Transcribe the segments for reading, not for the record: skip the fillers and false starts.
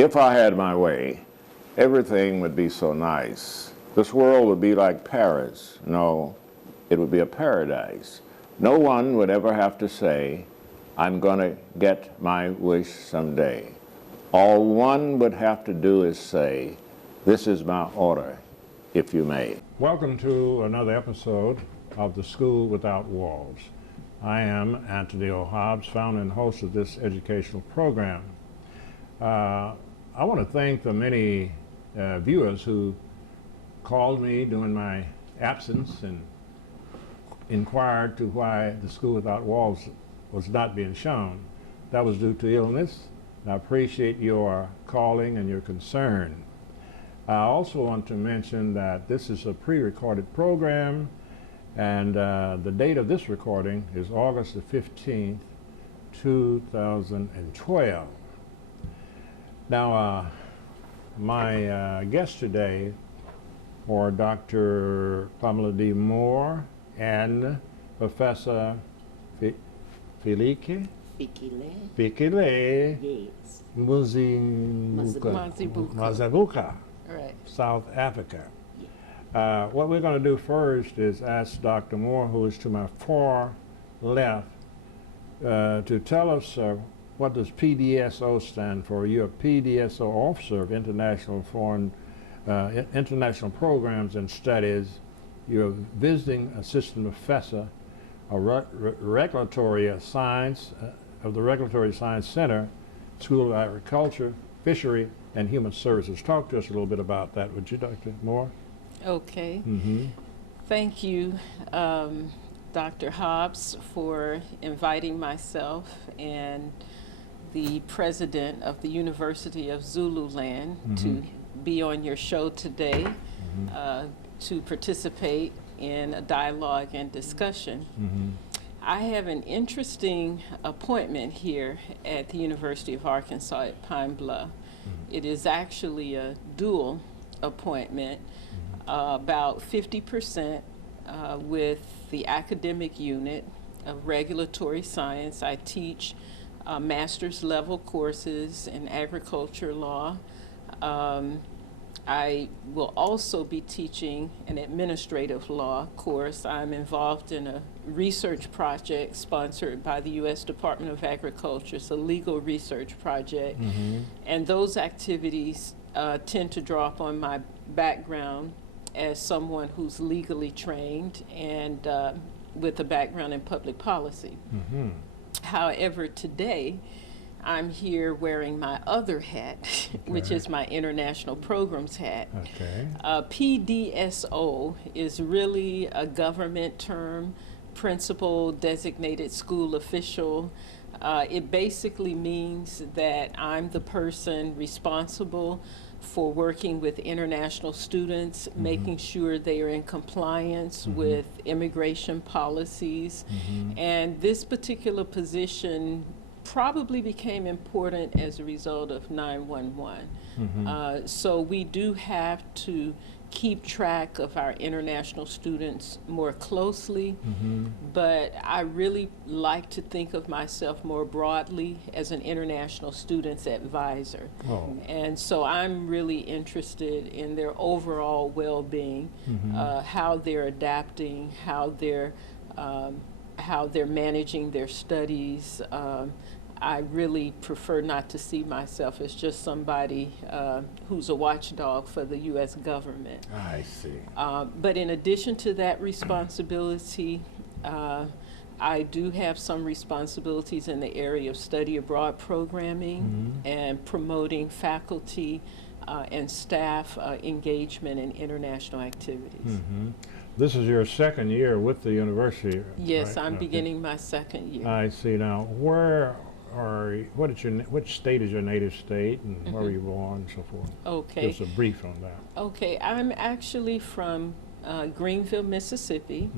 If I had my way, everything would be so nice. This world would be like Paris. No, it would be a paradise. No one would ever have to say, I'm going to get my wish someday. All one would have to do is say, this is my order, if you may. Welcome to another episode of The School Without Walls. I am Antony Hobbs, founder and host of this educational program. I want to thank the many viewers who called me during my absence and inquired to why The School Without Walls was not being shown. That was due to illness. I appreciate your calling and your concern. I also want to mention that this is a pre-recorded program, and the date of this recording is August the 15th, 2012. Now, my guests today are Dr. Pamela D. Moore and Professor Fikile. Yes. Mazibuko, Right. South Africa. Yeah. What we're going to do first is ask Dr. Moore, who is to my far left, to tell us what does PDSO stand for. You're a PDSO officer of international programs and studies. You're a visiting assistant professor of regulatory science of the Regulatory Science Center, School of Agriculture, Fishery, and Human Services. Talk to us a little bit about that, would you, Dr. Moore? Okay. Mm-hmm. Thank you, Dr. Hobbs, for inviting myself and the president of the University of Zululand to be on your show today, to participate in a dialogue and discussion. I have an interesting appointment here at the University of Arkansas at Pine Bluff. It is actually a dual appointment, about 50% with the academic unit of regulatory science. I teach master's level courses in agriculture law. I will also be teaching an administrative law course. I'm involved in a research project sponsored by the U.S. Department of Agriculture. It's a legal research project. And those activities tend to draw upon my background as someone who's legally trained and with a background in public policy. However, today, I'm here wearing my other hat, which is my international programs hat. Okay. PDSO is really a government term, principal designated school official. It basically means that I'm the person responsible for working with international students, making sure they are in compliance with immigration policies. And this particular position probably became important as a result of 9/11. So we do have to keep track of our international students more closely, but I really like to think of myself more broadly as an international students advisor. And so I'm really interested in their overall well-being, how they're adapting, how they're managing their studies. I really prefer not to see myself as just somebody who's a watchdog for the U.S. government. I see. But in addition to that responsibility, I do have some responsibilities in the area of study abroad programming and promoting faculty and staff engagement in international activities. This is your second year with the university, Yes, right? I'm beginning my second year. I see. Now, which state is your native state, and where were you born, and so forth? Okay. Give us a brief on that. Okay, I'm actually from Greenville, Mississippi,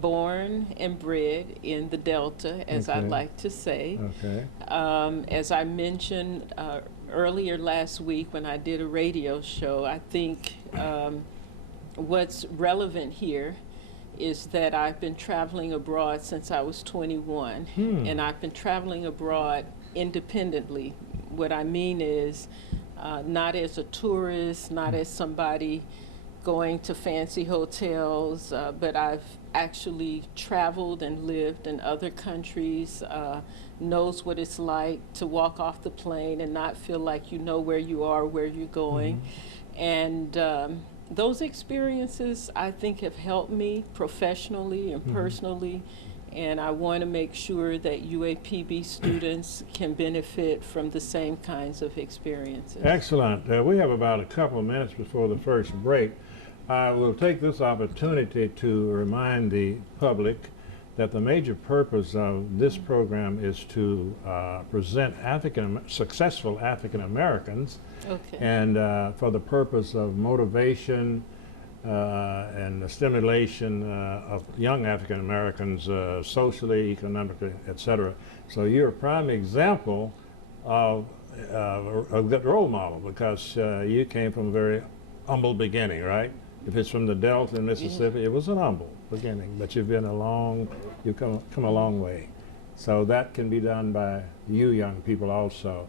born and bred in the Delta, as I like to say. Okay. As I mentioned earlier last week when I did a radio show, I think what's relevant here is that I've been traveling abroad since I was 21, and I've been traveling abroad independently what I mean is not as a tourist, not as somebody going to fancy hotels, but I've actually traveled and lived in other countries, knows what it's like to walk off the plane and not feel like you know where you are, where you're going. And those experiences, I think, have helped me professionally and personally. And I want to make sure that UAPB students can benefit from the same kinds of experiences. Excellent. We have about a couple of minutes before the first break. I will take this opportunity to remind the public that the major purpose of this program is to present successful African Americans, and for the purpose of motivation and the stimulation of young African Americans socially, economically, etc. So you're a prime example of a good role model, because you came from a very humble beginning, right? If it's from the Delta in Mississippi, it was an humble beginning, but you've come a long way. So that can be done by you young people also.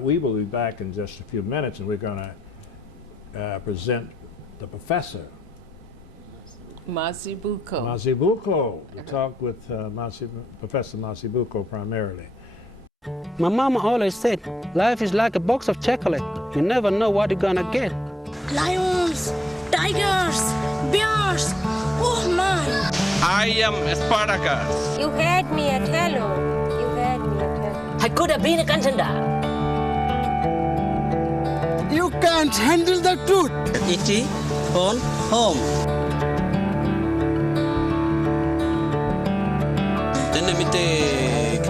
We will be back in just a few minutes, and we're going to present the professor. Mazibuko. Mazibuko. We'll talk with Professor Mazibuko primarily. My mama always said, life is like a box of chocolate. You never know what you're gonna get. Lions, tigers, bears, oh my! I am Spartacus. You had me at hello. You had me at hello. I could have been a contender. You can't handle the truth. E.T. on home. Tende mite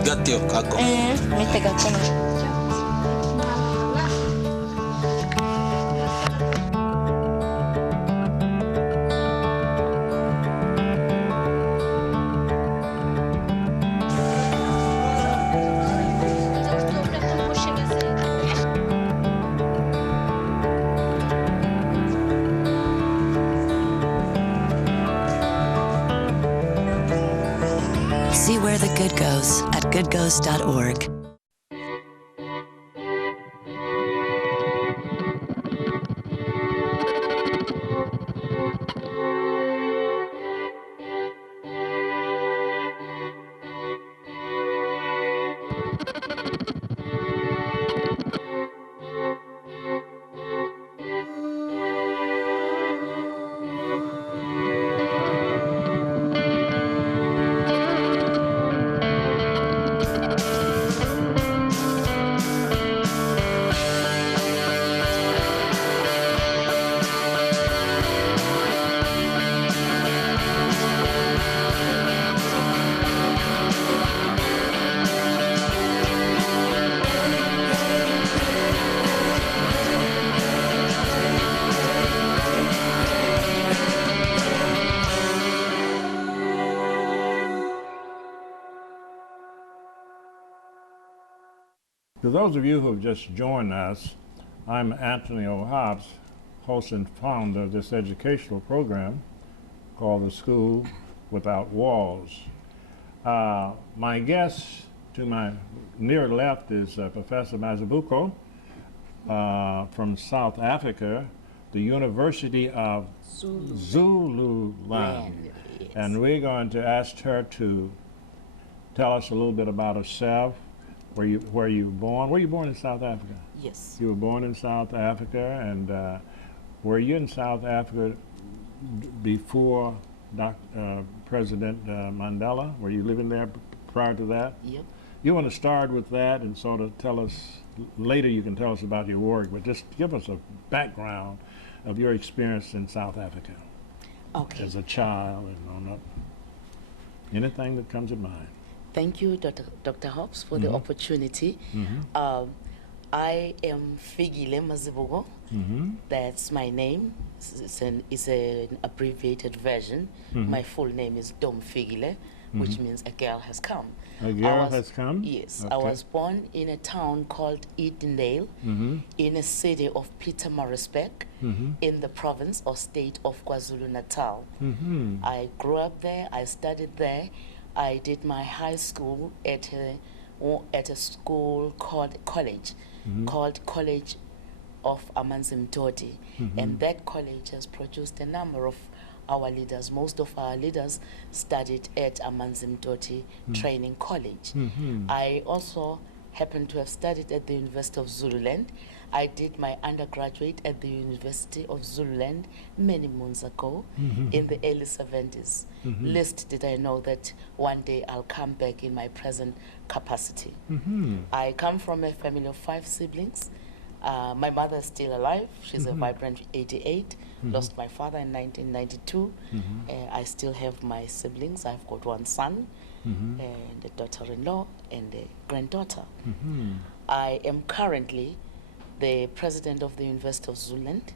gatio kako. Mite gatio. See where the good goes at goodgoes.org. To those of you who have just joined us, I'm Antony Hobbs, host and founder of this educational program called The School Without Walls. My guest to my near left is Professor Mazibuko from South Africa, the University of Zululand. Yes. And we're going to ask her to tell us a little bit about herself. Where you were born? Were you born in South Africa? Yes. You were born in South Africa, and were you in South Africa before President Mandela? Were you living there prior to that? Yep. You want to start with that and sort of tell us, later you can tell us about your work, but just give us a background of your experience in South Africa. Okay. As a child and on up. Anything that comes to mind. Thank you, Dr. Hobbs, for the opportunity. I am Fikile Mazibuko. That's my name. It's an abbreviated version. My full name is Ntombfikile, which means a girl has come. A girl has come? Yes. Okay. I was born in a town called Edendale, in a city of Pietermaritzburg, in the province or state of KwaZulu-Natal. I grew up there. I studied there. I did my high school at at a school called college, called College of Mazibuko, and that college has produced a number of our leaders. Most of our leaders studied at Mazibuko Training College. I also happen to have studied at the University of Zululand. I did my undergraduate at the University of Zululand many moons ago in the early 70s. Least did I know that one day I'll come back in my present capacity. I come from a family of 5 siblings. My mother is still alive. She's a vibrant 88. Lost my father in 1992. I still have my siblings. I've got one son, and a daughter-in-law, and a granddaughter. I am currently the president of the University of Zululand,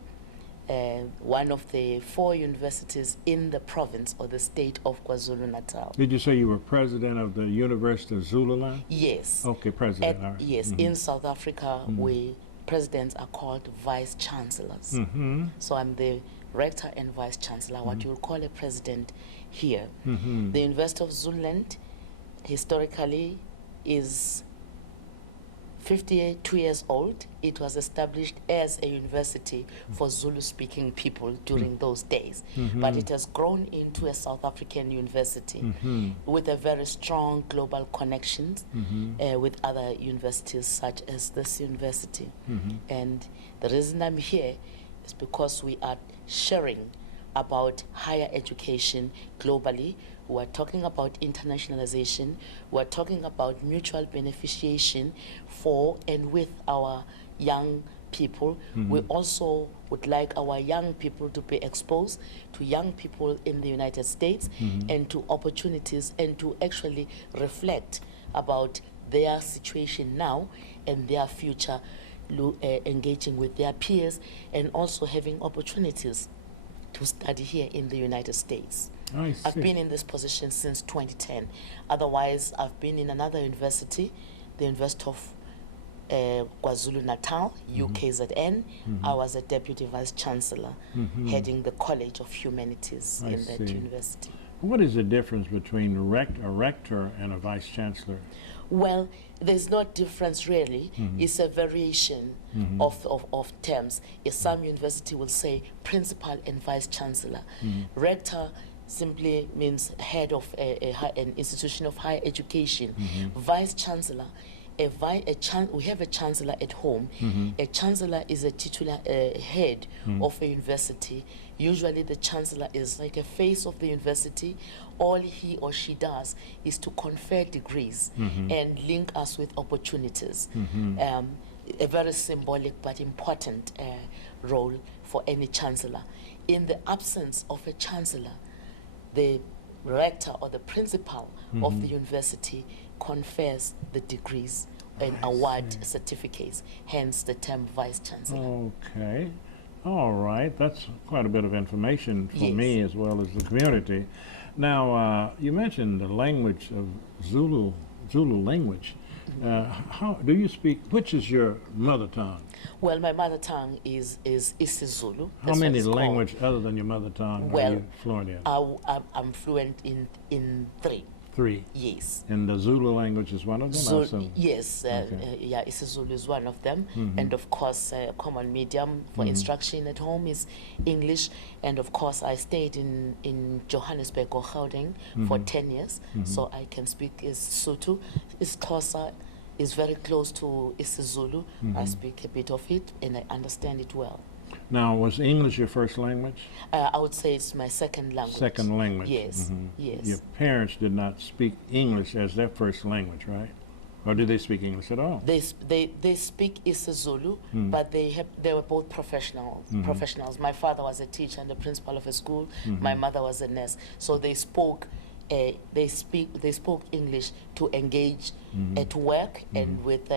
one of the 4 universities in the province or the state of KwaZulu-Natal. Did you say you were president of the University of Zululand? Yes. Okay, president. All right. Yes, in South Africa, presidents are called vice chancellors. So I'm the rector and vice chancellor, what you would call a president here. The University of Zululand historically is 52 years old. It was established as a university for Zulu-speaking people during those days. But it has grown into a South African university with a very strong global connections with other universities such as this university. And the reason I'm here is because we are sharing about higher education globally. We're talking about internationalization. We're talking about mutual beneficiation for and with our young people. We also would like our young people to be exposed to young people in the United States and to opportunities and to actually reflect about their situation now and their future, engaging with their peers and also having opportunities to study here in the United States. I've been in this position since 2010. Otherwise, I've been in another university, the University of KwaZulu-Natal, UKZN. I was a deputy vice chancellor heading the College of Humanities in that university. What is the difference between a rector and a vice chancellor? Well, there's no difference really. It's a variation of terms. Some university will say principal and vice chancellor. Rector simply means head of an institution of higher education. Vice chancellor, we have a chancellor at home. A chancellor is a titular head of a university. Usually the chancellor is like a face of the university. All he or she does is to confer degrees and link us with opportunities. A very symbolic but important role for any chancellor. In the absence of a chancellor, the rector or the principal of the university confers the degrees and award certificates, hence the term vice chancellor. Okay. All right. That's quite a bit of information for me as well as the community. Now, you mentioned the language of Zulu language. How do you speak? Which is your mother tongue? Well, my mother tongue is isiZulu. How many languages other than your mother tongue are you fluent in? I'm fluent in 3. 3? Yes. And the Zulu language is one of them? Yes, yeah, isiZulu is one of them. And of course, common medium for instruction at home is English. And of course, I stayed in Johannesburg or Gauteng for 10 years, so I can speak isiSotho. IsiXhosa is very close to isiZulu. I speak a bit of it, and I understand it well. Now, was English your first language? I would say it's my second language. Second language. Yes, yes. Your parents did not speak English as their first language, right? Or did they speak English at all? They speak isiZulu, but they were both professionals. My father was a teacher and the principal of a school. My mother was a nurse, so they spoke. They spoke English to engage at work and with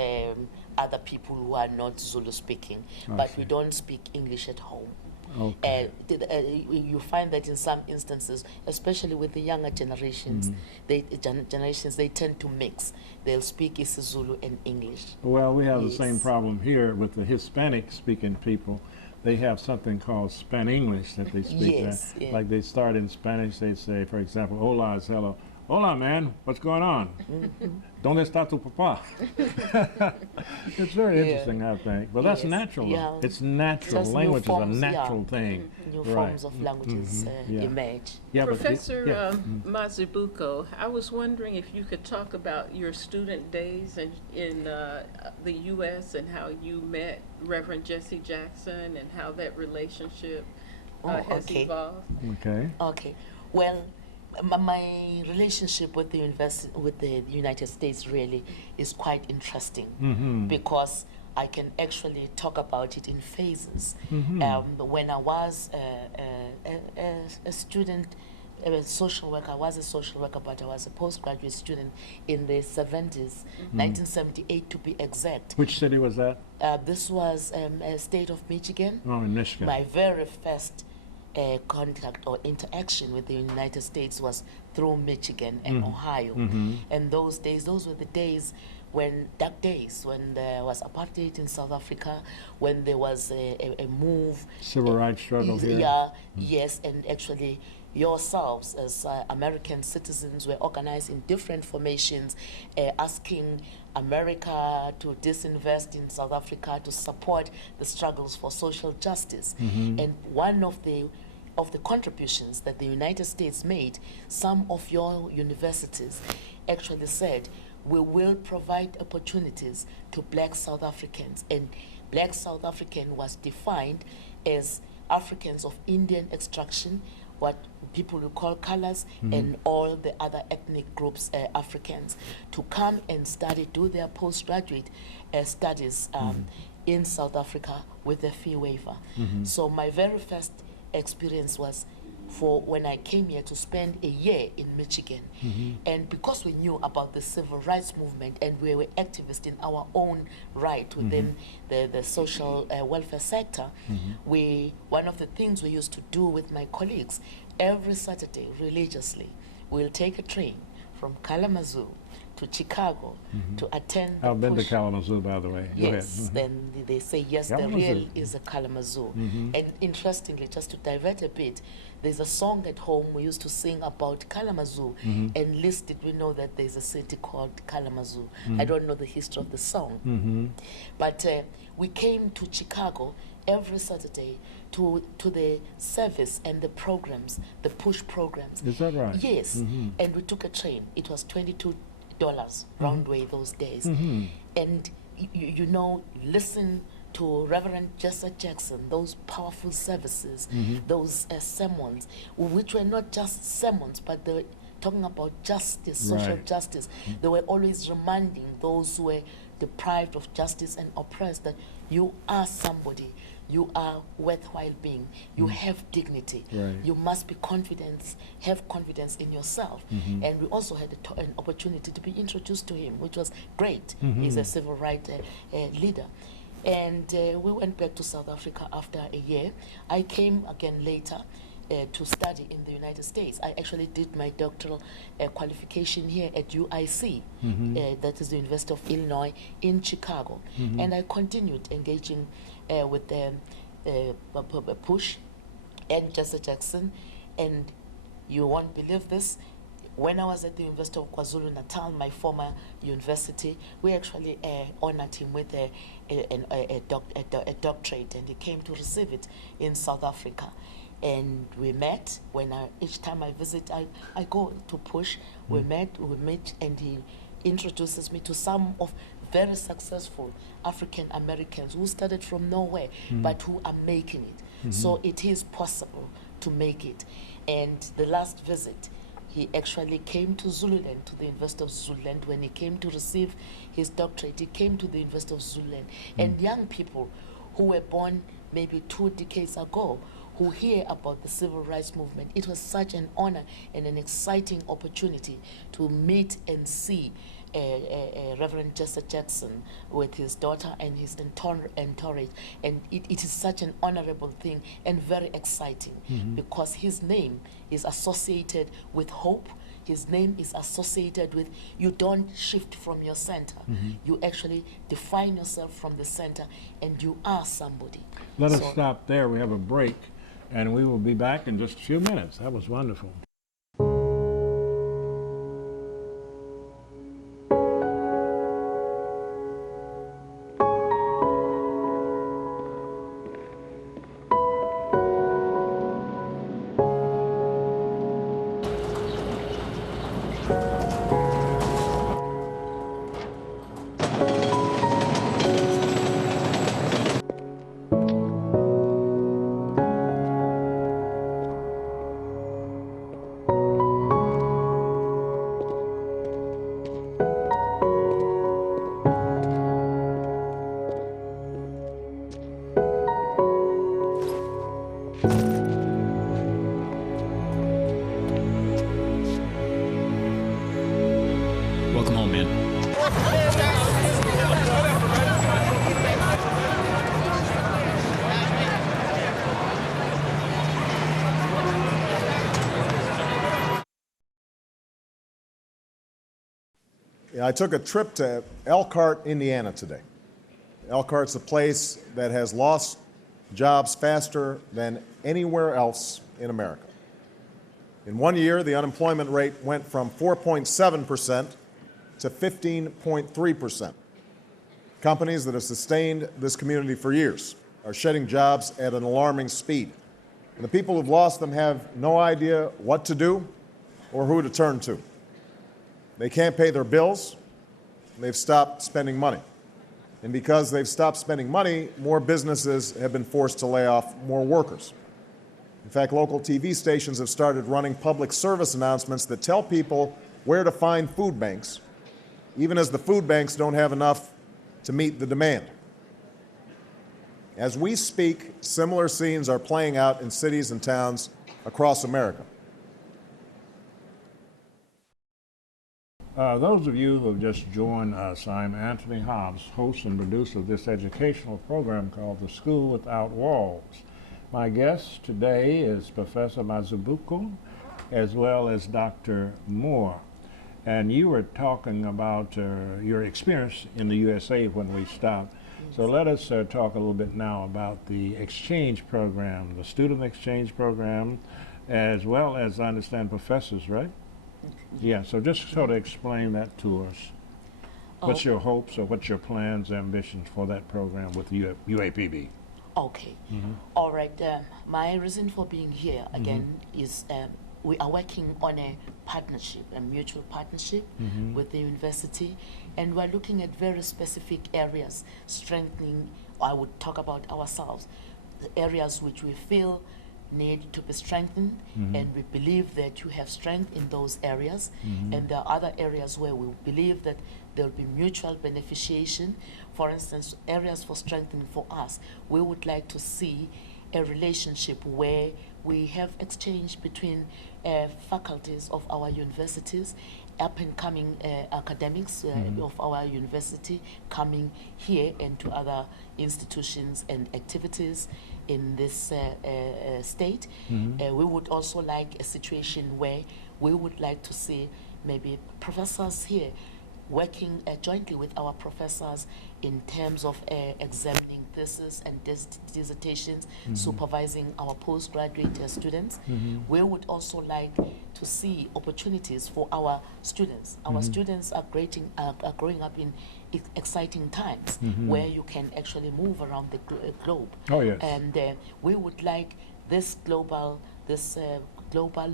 other people who are not Zulu speaking, but we don't speak English at home. Okay. You find that in some instances, especially with the younger generations, they tend to mix. They'll speak isiZulu and English. Well, we have the same problem here with the Hispanic-speaking people. They have something called Span-English that they speak. Like they start in Spanish, they say, for example, hola is hello, Hola, man, what's going on? ¿Dónde está tu papá? It's very interesting, I think. But that's natural. Yeah. It's natural. Just Language is a forms, natural thing. New Right. forms of languages emerge. Yeah, Professor Mazibuko, I was wondering if you could talk about your student days in the U.S. and how you met Reverend Jesse Jackson and how that relationship has evolved. Okay. Okay. Well, my relationship with the United States really is quite interesting because I can actually talk about it in phases. When I was a student, a social worker, I was a social worker, but I was a postgraduate student in the 70s, 1978 to be exact. Which city was that? This was a state of Michigan. Oh, in Michigan. My very first contact or interaction with the United States was through Michigan and Ohio. And those days, those were the days when, dark days, when there was apartheid in South Africa, when there was a move. Civil rights struggle here. Yeah, yes, and actually yourselves as American citizens were organized in different formations, asking America to disinvest in South Africa to support the struggles for social justice. And one of the contributions that the United States made, some of your universities actually said, we will provide opportunities to black South Africans. And black South African was defined as Africans of Indian extraction, what people will call colors, and all the other ethnic groups, Africans, to come and study, do their postgraduate studies in South Africa with a fee waiver. So my very first experience was for when I came here to spend a year in Michigan. And because we knew about the civil rights movement and we were activists in our own right within the social welfare sector, one of the things we used to do with my colleagues, every Saturday religiously, we'll take a train from Kalamazoo to Chicago to attend the I've been to push. Kalamazoo, by the way. Go Yes, ahead. then they say, yes, the real is a Kalamazoo. And interestingly, just to divert a bit, there's a song at home we used to sing about Kalamazoo, and listed, we know that there's a city called Kalamazoo. I don't know the history of the song. But we came to Chicago every Saturday to the service and the programs, the push programs. Is that right? Yes, and we took a train. It was $22 round way those days. And you know, listen to Reverend Jesse Jackson, those powerful services, those sermons, which were not just sermons, but they were talking about justice, social justice. They were always reminding those who were deprived of justice and oppressed that you are somebody. You are worthwhile being. You have dignity. You must be have confidence in yourself. And we also had an opportunity to be introduced to him, which was great. He's a civil rights leader. And we went back to South Africa after a year. I came again later to study in the United States. I actually did my doctoral qualification here at UIC, that is the University of Illinois in Chicago. And I continued engaging with the push and Jesse Jackson. And you won't believe this, when I was at the University of KwaZulu-Natal, my former university, we actually honored him with a doctorate, and he came to receive it in South Africa. And we met. Each time I visit, I go to push. We met, and he introduces me to some of very successful African Americans who started from nowhere, but who are making it. So it is possible to make it. And the last visit, he actually came to Zululand, to the University of Zululand. When he came to receive his doctorate, he came to the University of Zululand. And young people who were born maybe 2 decades ago, who hear about the civil rights movement, it was such an honor and an exciting opportunity to meet and see Reverend Jesse Jackson with his daughter and his entourage. And it is such an honorable thing and very exciting, because his name is associated with hope. His name is associated with, you don't shift from your center. You actually define yourself from the center, and you are somebody. Let us stop there. We have a break, and we will be back in just a few minutes. That was wonderful. I took a trip to Elkhart, Indiana today. Elkhart's a place that has lost jobs faster than anywhere else in America. In 1 year, the unemployment rate went from 4.7% to 15.3%. Companies that have sustained this community for years are shedding jobs at an alarming speed. And the people who've lost them have no idea what to do or who to turn to. They can't pay their bills, and they've stopped spending money. And because they've stopped spending money, more businesses have been forced to lay off more workers. In fact, local TV stations have started running public service announcements that tell people where to find food banks, even as the food banks don't have enough to meet the demand. As we speak, similar scenes are playing out in cities and towns across America. Those of you who have just joined us, I'm Anthony Hobbs, host and producer of this educational program called The School Without Walls. My guest today is Professor Mazibuko, as well as Dr. Moore. And you were talking about your experience in the USA when we stopped. So let us talk a little bit now about the exchange program, the student exchange program, as well as, I understand, professors, right? Yeah, so just sort of explain that to us. What's your hopes or what's your plans, ambitions for that program with UAPB? Okay. All right. My reason for being here again is we are working on a partnership, a mutual partnership with the university, and we're looking at very specific areas, strengthening, I would talk about ourselves, the areas which we feel need to be strengthened, and we believe that you have strength in those areas, and there are other areas where we believe that there will be mutual beneficiation. For instance, areas for strengthening for us, we would like to see a relationship where we have exchange between faculties of our universities, up-and-coming academics of our university coming here and to other institutions and activities in this state. We would also like a situation where we would like to see maybe professors here working jointly with our professors in terms of examining thesis and dissertations, supervising our postgraduate students. We would also like to see opportunities for our students. Our students are growing up in exciting times where you can actually move around the globe. Oh, yes. And we would like this global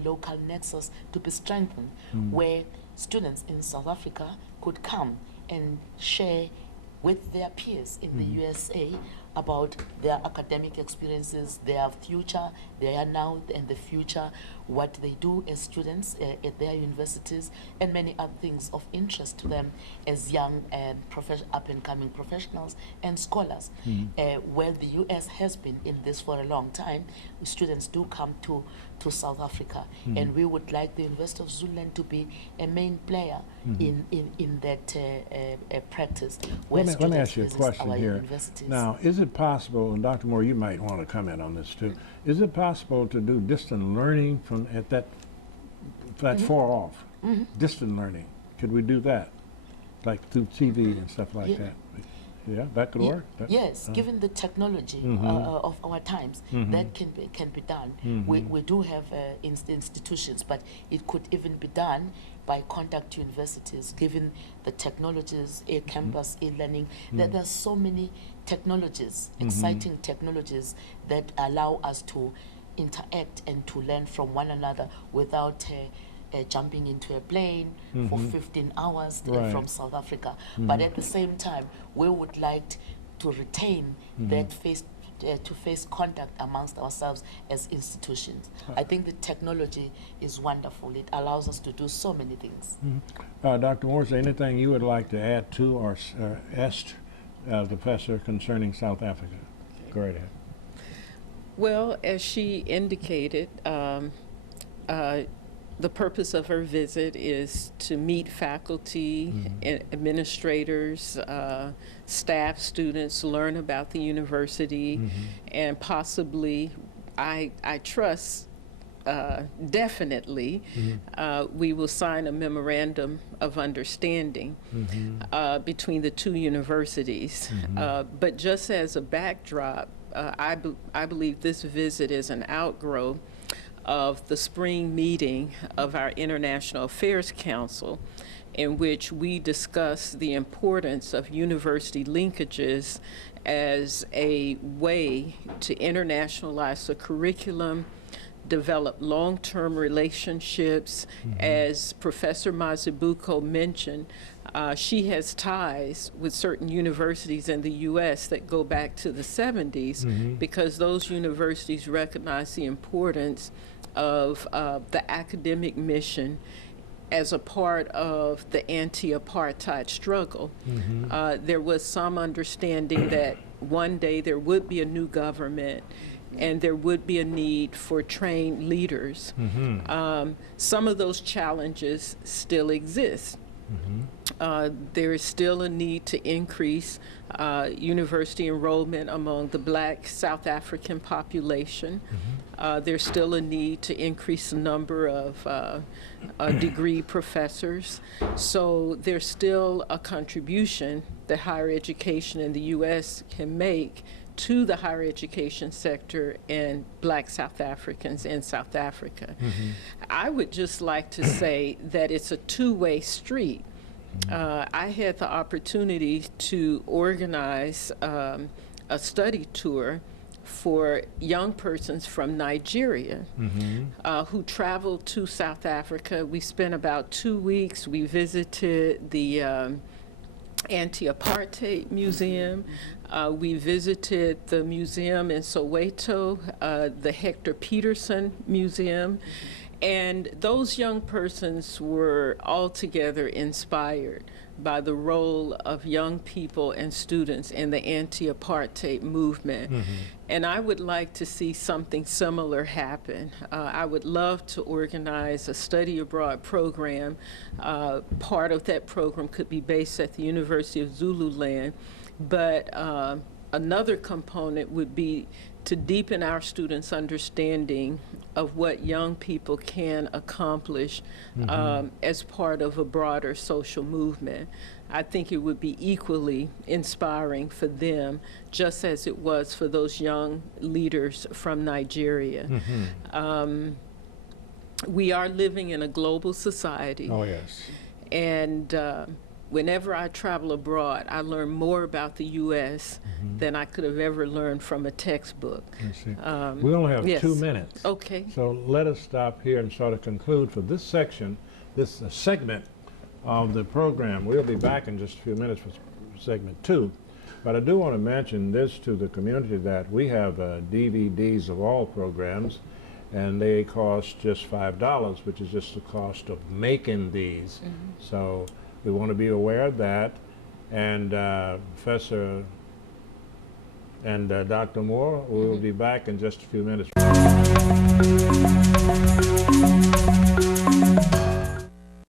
local nexus to be strengthened, where students in South Africa could come and share with their peers in the USA about their academic experiences, their future, their now and the future, what they do as students at their universities, and many other things of interest to them as young and up-and-coming professionals and scholars. Where the US has been in this for a long time, students do come to South Africa, and we would like the University of Zululand to be a main player in that practice. Let me ask you a question here. Now, is it possible, and Dr. Moore, you might want to comment on this too, is it possible to do distant learning from that far off? Distant learning, could we do that? Like through TV and stuff like that? Yeah, that could work. Yes, given the technology of our times, that can be done. We do have institutions, but it could even be done by contact universities, given the technologies, campus, e-learning. There's so many technologies, exciting technologies that allow us to interact and to learn from one another without jumping into a plane for 15 hours from South Africa. But at the same time, we would like to retain that face-to-face contact amongst ourselves as institutions. I think the technology is wonderful. It allows us to do so many things. Dr. Moore, is there anything you would like to add to or ask the professor concerning South Africa? Go right ahead. Well, as she indicated, the purpose of her visit is to meet faculty, administrators, staff, students, learn about the university, and possibly, I trust, definitely, we will sign a memorandum of understanding between the two universities. But just as a backdrop, I believe this visit is an outgrowth of the spring meeting of our International Affairs Council, in which we discussed the importance of university linkages as a way to internationalize the curriculum, develop long-term relationships. As Professor Mazibuko mentioned, she has ties with certain universities in the U.S. that go back to the 70s because those universities recognize the importance of the academic mission as a part of the anti-apartheid struggle. There was some understanding that one day there would be a new government and there would be a need for trained leaders. Some of those challenges still exist. There is still a need to increase university enrollment among the Black South African population. There's still a need to increase the number of degree professors. So there's still a contribution that higher education in the U.S. can make to the higher education sector and Black South Africans in South Africa. I would just like to say that it's a two-way street. I had the opportunity to organize a study tour for young persons from Nigeria who traveled to South Africa. We spent about 2 weeks. We visited the Anti-Apartheid Museum. We visited the museum in Soweto, the Hector Peterson Museum. And those young persons were altogether inspired by the role of young people and students in the anti-apartheid movement. And I would like to see something similar happen. I would love to organize a study abroad program. Part of that program could be based at the University of Zululand, but another component would be to deepen our students' understanding of what young people can accomplish as part of a broader social movement. I think it would be equally inspiring for them, just as it was for those young leaders from Nigeria. We are living in a global society. Oh, yes. And whenever I travel abroad, I learn more about the U.S. than I could have ever learned from a textbook. We only have 2 minutes. Okay. So let us stop here and sort of conclude for this section, this segment of the program. We'll be back in just a few minutes for segment 2. But I do want to mention this to the community, that we have DVDs of all programs, and they cost just $5, which is just the cost of making these. So we want to be aware of that. And Professor and Dr. Moore, we'll be back in just a few minutes.